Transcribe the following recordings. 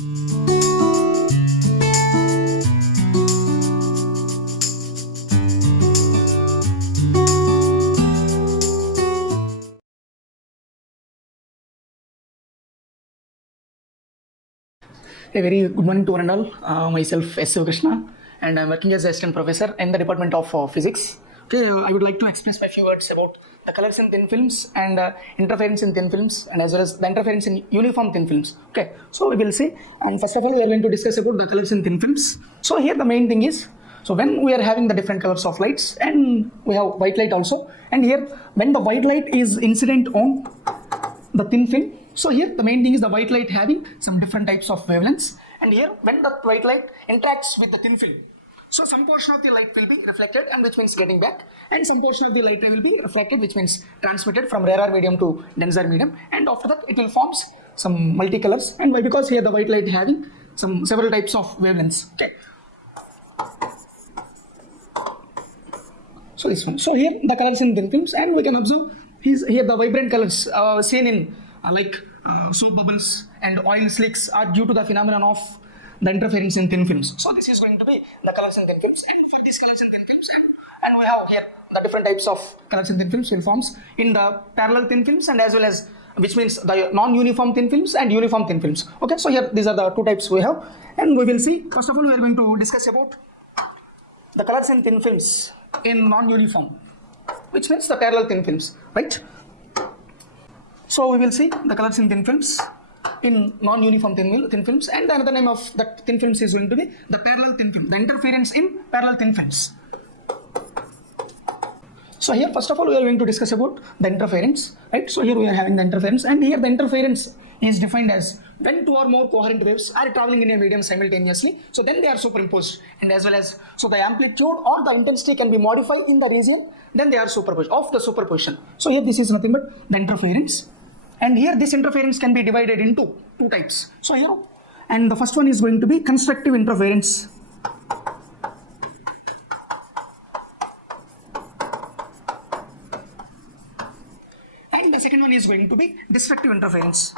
A very good morning to one and all. Myself Estudio, and I'm working as assistant professor in the department of physics. Okay, I would like to express my few words about the colors in thin films and interference in thin films, and as well as the interference in uniform thin films. Okay, so we will see. And first of all, we are going to discuss about the colors in thin films. So here the main thing is, so when we are having the different colors of lights, and we have white light also, and here when the white light is incident on the thin film. So here the main thing is the white light having some different types of wavelengths, and here when the white light interacts with the thin film, so some portion of the light will be reflected, and which means getting back, and some portion of the light will be reflected, which means transmitted from rarer medium to denser medium, and after that it will forms some multicolors. And why? Because here the white light having some several types of wavelengths. Okay, so this one. So here the colors in thin films, and we can observe here the vibrant colors seen in soap bubbles and oil slicks are due to the phenomenon of the interference in thin films. So this is going to be the colors in thin films, and for these colors in thin films, and we have here the different types of colors in thin films will forms in the parallel thin films, and as well as, which means the non-uniform thin films and uniform thin films. Okay, so here these are the two types we have, and we will see. First of all, we are going to discuss about the colors in thin films in non-uniform, which means the parallel thin films, right? So we will see the colors in thin films in non-uniform thin films, and another name of that thin films is going to be the parallel thin film, the interference in parallel thin films. So here first of all we are going to discuss about the interference, right? So here we are having the interference, and here the interference is defined as when two or more coherent waves are traveling in a medium simultaneously, so then they are superimposed, and as well as, so the amplitude or the intensity can be modified in the region, then they are superposed of the superposition. So here this is nothing but the interference. And here this interference can be divided into two types. So here, and the first one is going to be constructive interference. And the second one is going to be destructive interference.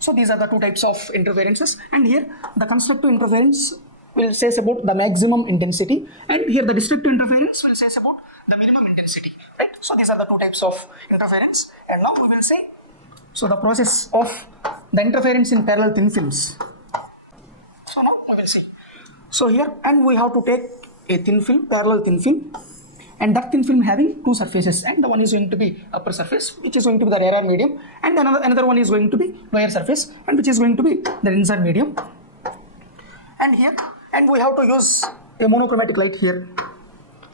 So these are the two types of interferences, and here the constructive interference will say about the maximum intensity, and here the destructive interference will say about the minimum intensity, right? So these are the two types of interference, and now we will say, so the process of the interference in parallel thin films. So now we will see. So here, and we have to take a thin film, parallel thin film, and that thin film having two surfaces, and the one is going to be upper surface, which is going to be the rarer medium, and another one is going to be lower surface, and which is going to be the denser medium. And here, and we have to use a monochromatic light here,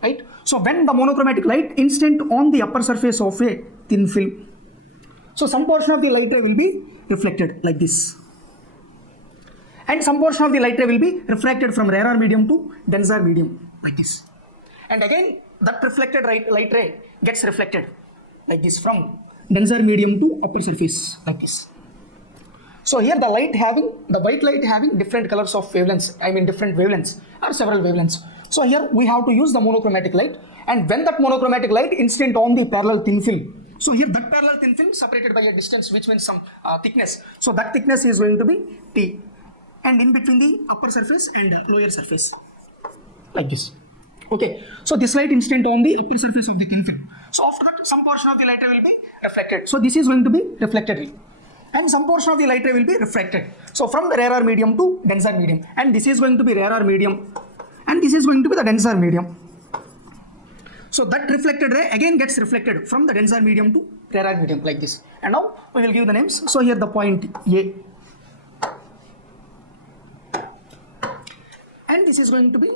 right? So when the monochromatic light incident on the upper surface of a thin film, so some portion of the light ray will be reflected like this, and some portion of the light ray will be refracted from rarer medium to denser medium like this, and again that reflected light ray gets reflected like this from denser medium to upper surface like this. So here the white light having different colors of wavelengths, I mean different wavelengths or several wavelengths. So here we have to use the monochromatic light, and when that monochromatic light incident on the parallel thin film, so here that parallel thin film separated by a distance, which means some thickness, so that thickness is going to be T, and in between the upper surface and lower surface like this. Okay, so this light incident on the upper surface of the thin film, so after that some portion of the light ray will be reflected, so this is going to be reflected ray, and some portion of the light ray will be refracted, so from the rarer medium to denser medium, and this is going to be rarer medium, and this is going to be the denser medium. So that reflected ray again gets reflected from the denser medium to rarer medium like this, and now we will give the names. So here the point A, and this is going to be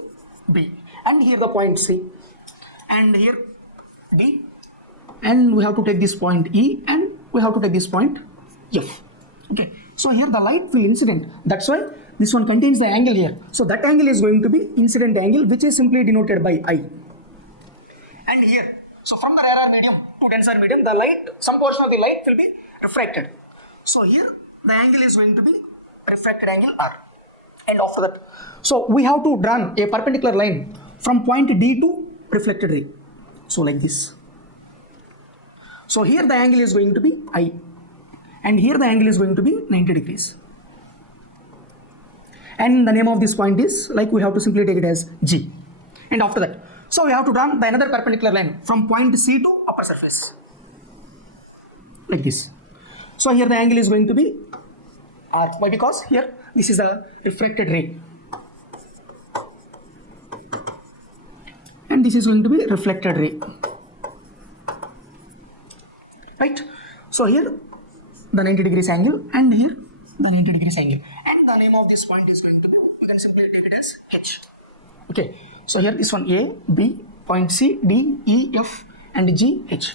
B, and here the point C, and here D, and we have to take this point E, and we have to take this point F. Okay, so here the light will incident, that's why this one contains the angle here, so that angle is going to be incident angle, which is simply denoted by I. And here, so from the rarer medium to denser medium, the light, some portion of the light will be refracted, so here the angle is going to be refracted angle R. And after that, so we have to draw a perpendicular line from point D to reflected ray, so like this. So here the angle is going to be I, and here the angle is going to be 90 degrees. And the name of this point is, like, we have to simply take it as G. And after that, so we have to draw the another perpendicular line from point C to upper surface, like this. So here the angle is going to be R. Why? Because here this is a refracted ray, and this is going to be reflected ray, right? So here the 90 degrees angle, and here the 90 degrees angle, and the name of this point is going to be, we can simply take it as H. Okay, so here this one A, B, point C, D, E, F, and G, H,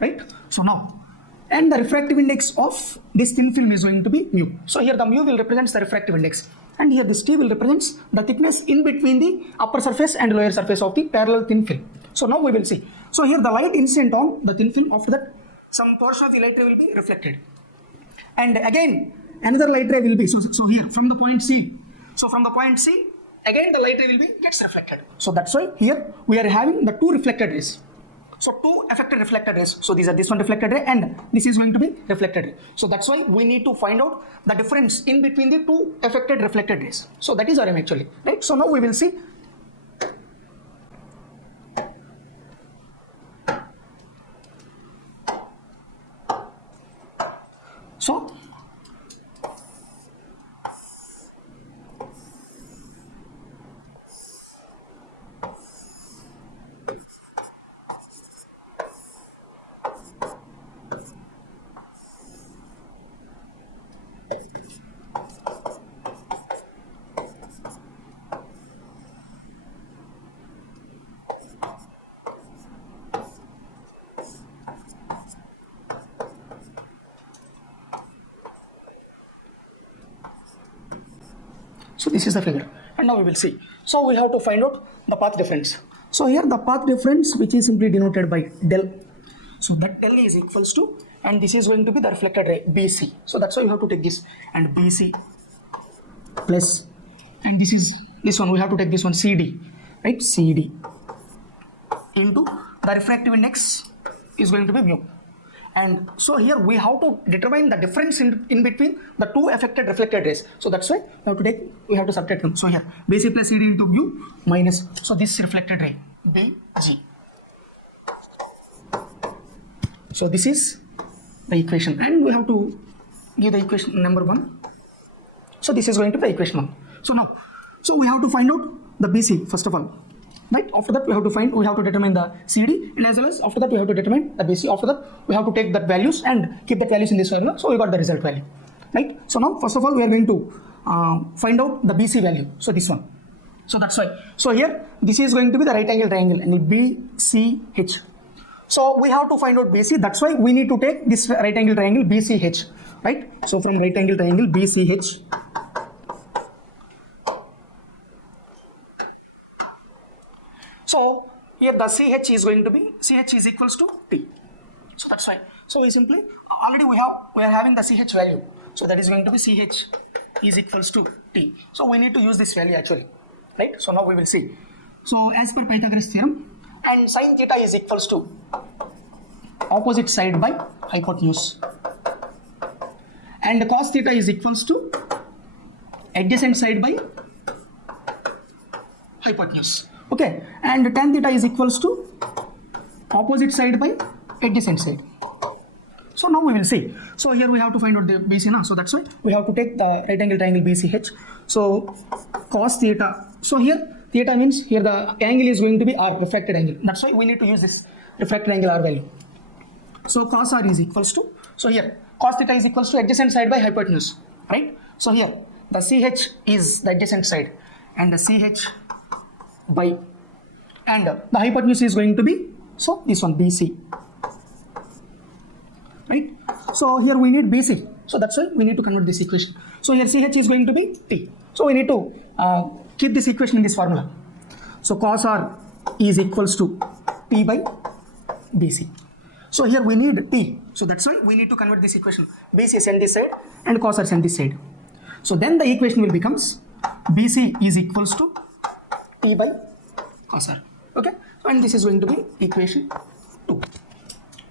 right? So now, and the refractive index of this thin film is going to be mu. So here the mu will represent the refractive index, and here this T will represent the thickness in between the upper surface and lower surface of the parallel thin film. So now we will see. So here the light incident on the thin film, after that some portion of the light ray will be reflected, and again another light ray will be, so here from the point C, so from the point C again the light ray will be gets reflected. So that's why here we are having the two reflected rays. So two affected reflected rays. So these are this one reflected ray and this is going to be reflected ray. So that's why we need to find out the difference in between the two affected reflected rays. So that is our aim actually, right? So now we will see. So this is the figure, and now we will see. So we have to find out the path difference. So here the path difference, which is simply denoted by del. So that del is equals to, and this is going to be the reflected ray BC. So that's why you have to take this, and BC plus, and this is this one, we have to take this one CD, right? CD into the refractive index is going to be mu. And so here we have to determine the difference in between the two affected reflected rays. So that's why we have to subtract them. So here BC plus CD into mu minus, so this reflected ray BG. So this is the equation, and we have to give the equation number 1. So this is going to be the equation 1. So now, so we have to find out the BC first of all. Right, after that we have to determine the CD, and as well as after that we have to determine the BC. After that we have to take that values and keep that values in this formula. So we got the result value, right? So now first of all we are going to find out the BC value. So this one. So that's why. So here this is going to be the right angle triangle and the BCH. So we have to find out BC. That's why we need to take this right angle triangle BCH, right? So from right angle triangle BCH. So here the CH is going to be, CH is equals to T. So that's why. So we simply, already we are having the CH value. So that is going to be CH is equals to T. So we need to use this value actually, right? So now we will see. So as per Pythagoras theorem, and sin theta is equals to opposite side by hypotenuse, and cos theta is equals to adjacent side by hypotenuse. Okay, and tan theta is equals to opposite side by adjacent side. So now we will see. So here we have to find out the BC now. So that's why we have to take the right angle triangle BCH. So cos theta. So here theta means here the angle is going to be R, refracted angle. That's why we need to use this refracted angle R value. So cos R is equals to, so here cos theta is equals to adjacent side by hypotenuse, right? So here the CH is the adjacent side, and the CH by, and the hypotenuse is going to be, so this one BC, right? So here we need BC, so that's why we need to convert this equation. So here CH is going to be T, so we need to keep this equation in this formula. So cos R is equals to T by BC. So here we need T, so that's why we need to convert this equation. BC send this side and cos R send this side. So then the equation will becomes BC is equals to T by cos R. Okay, and this is going to be equation 2.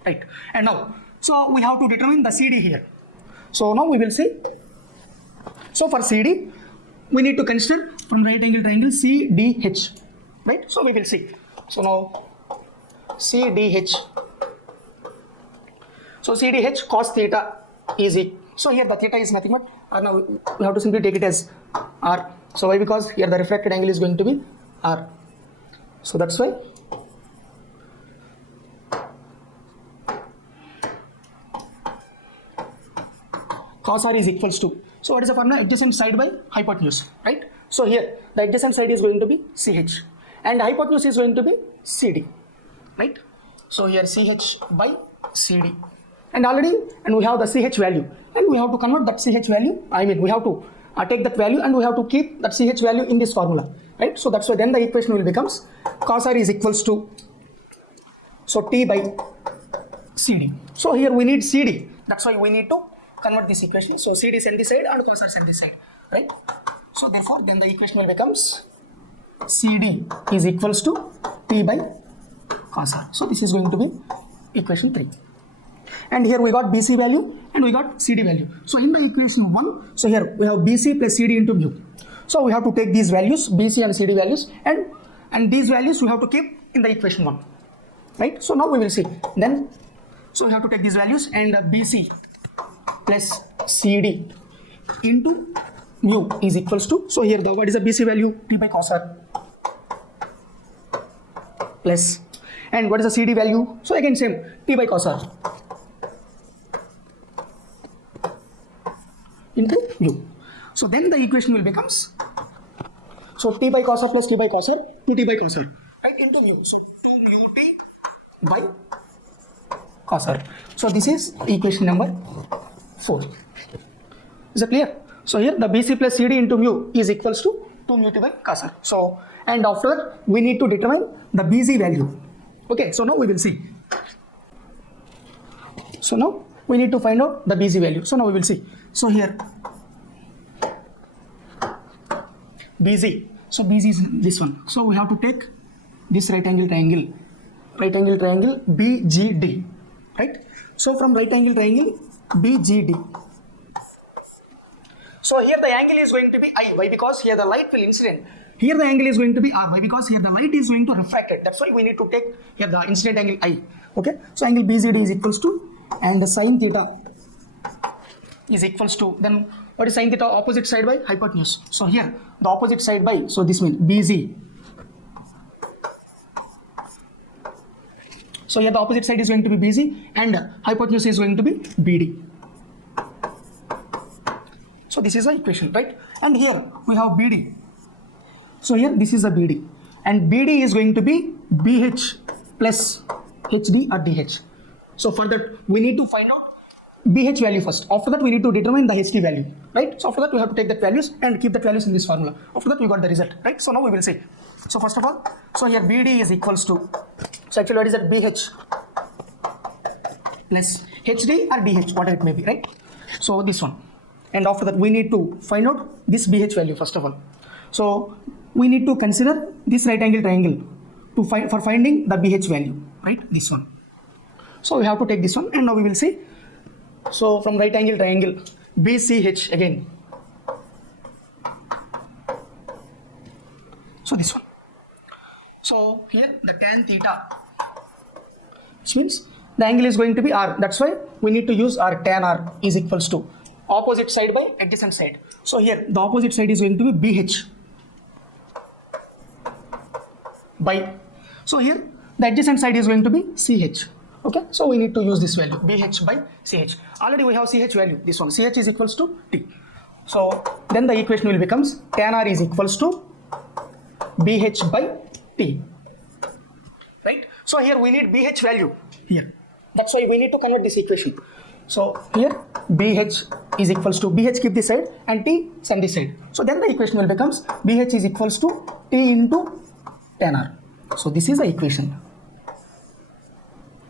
right? And now, so we have to determine the CD here. So now we will see. So for CD, we need to consider from right angle triangle CDH, right? So we will see. So now CDH. So CDH cos theta is equal. So here the theta is nothing but now we have to simply take it as R. So why? Because here the refracted angle is going to be R. So that's why cos R is equals to. So what is the formula? Adjacent side by hypotenuse, right? So here the adjacent side is going to be CH and the hypotenuse is going to be CD, right? So here CH by CD. And we have the CH value and we have to convert that CH value. We have to take that value and we have to keep that CH value in this formula, right? So that's why then the equation will becomes cos R is equals to, so T by CD. So here we need CD. That's why we need to convert this equation. So CD send this side and cos R send this side, right? So therefore then the equation will becomes CD is equals to T by cos R. So this is going to be equation 3. And here we got BC value and we got CD value. So in the equation 1, so here we have BC plus CD into mu. So we have to take these values, BC and CD values, and these values we have to keep in the equation 1, right? So now we will see. Then, so we have to take these values and BC plus CD into mu is equals to, so here what is the BC value? T by cos R plus, and what is the CD value? So again same, T by cos R into mu. So then the equation will becomes, so T by cos R plus T by cos R, 2T by cos R, right, into mu. So 2 mu T by cos R. So this is equation number 4. Is it clear? So here the BC plus CD into mu is equals to 2 mu T by cos R. So, and after that we need to determine the BC value. Okay, so now we will see. So now we need to find out the BC value. So now we will see. So here BC. So BC is this one. So we have to take this right angle triangle BGD, right? So from right angle triangle BGD. So here the angle is going to be I. Why? Because here the light will incident. Here the angle is going to be R. Why? Because here the light is going to refract it. That's why we need to take here the incident angle I. Okay. So angle BGD is equals to, and the sin theta is equals to, then what is sin theta? Opposite side by hypotenuse. So here the opposite side by, so this means BZ. So here the opposite side is going to be BZ and hypotenuse is going to be BD. So this is the equation, right? And here we have BD. So here this is the BD and BD is going to be BH plus HD or DH. So for that we need to find out BH value first. After that we need to determine the HD value, right? So after that we have to take that values and keep that values in this formula. After that we got the result, right? So now we will see. So first of all, so here BD is equals to, so actually what is that? BH plus HD or DH, whatever it may be, right? So this one. And after that we need to find out this BH value first of all. So we need to consider this right angle triangle to find for finding the BH value, right? This one. So we have to take this one and now we will see. So from right angle triangle BCH again. So this one. So here the tan theta, which means the angle is going to be R. That's why we need to use R. Tan R is equals to opposite side by adjacent side. So here the opposite side is going to be BH by, so here the adjacent side is going to be CH. Okay, so we need to use this value BH by CH. Already we have CH value, this one, CH is equals to T. So then the equation will becomes tan R is equals to BH by T, right? So here we need BH value here. That's why we need to convert this equation. So here BH is equals to, BH keep this side and T send this side. So then the equation will becomes BH is equals to T into tan R. So this is the equation,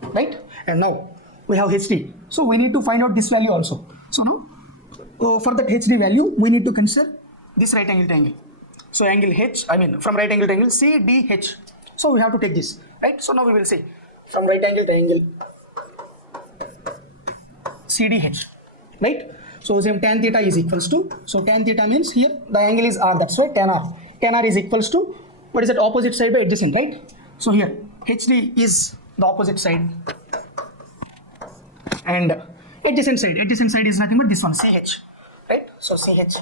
right? And now we have HD. So we need to find out this value also. So now for that HD value we need to consider this right angle triangle. So angle H, from right angle triangle CDH. So we have to take this, right? So now we will see from right angle triangle CDH, right? So same tan theta is equals to, so tan theta means here the angle is R, that's why tan R. Tan R is equals to, what is that, opposite side by adjacent, right? So here HD is the opposite side and adjacent side is nothing but this one, CH, right? So CH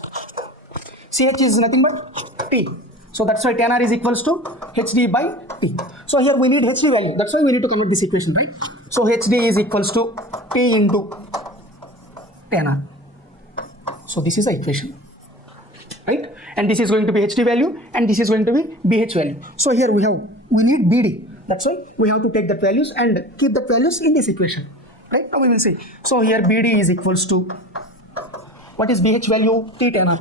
is nothing but T. So that's why tan R is equals to HD by T. So here we need HD value, that's why we need to convert this equation, right? So HD is equals to T into tan R. So this is the equation, right? And this is going to be HD value and this is going to be BH value. So here we need BD. That's why we have to take that values and keep the values in this equation, right? Now we will see. So here BD is equals to, what is BH value? T tan R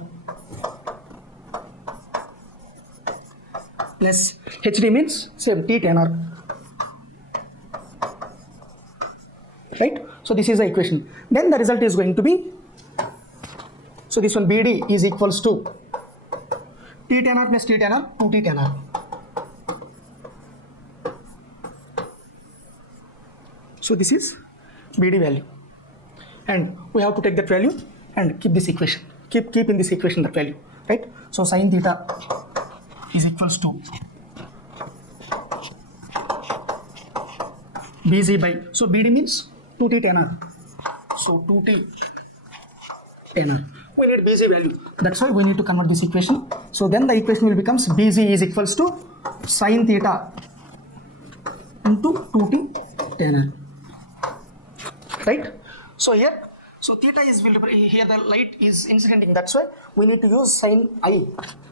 plus HD means same T tan R, right? So this is the equation. Then the result is going to be, so this one BD is equals to T tan R plus T tan R, 2T tan R. So this is BD value. And we have to take that value and keep this equation. Keep in this equation that value, right? So sin theta is equals to BZ by, so BD means 2T tan R. So 2T tan R. We need BZ value. That's why we need to convert this equation. So then the equation will becomes BZ is equals to sin theta into 2T tan R. Right? So here, so theta is here the light is incidenting. That's why we need to use sin I.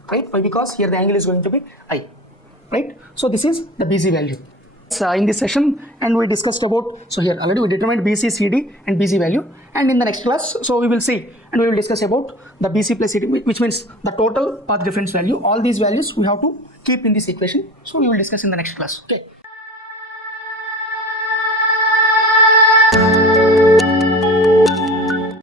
Right? Why? Because here the angle is going to be I. Right? So this is the BZ value. In this session, and we discussed about, so here already we determined BC, CD and BZ value, and in the next class, so we will see and we will discuss about the BC plus CD, which means the total path difference value. All these values we have to keep in this equation, so we will discuss in the next class. Okay.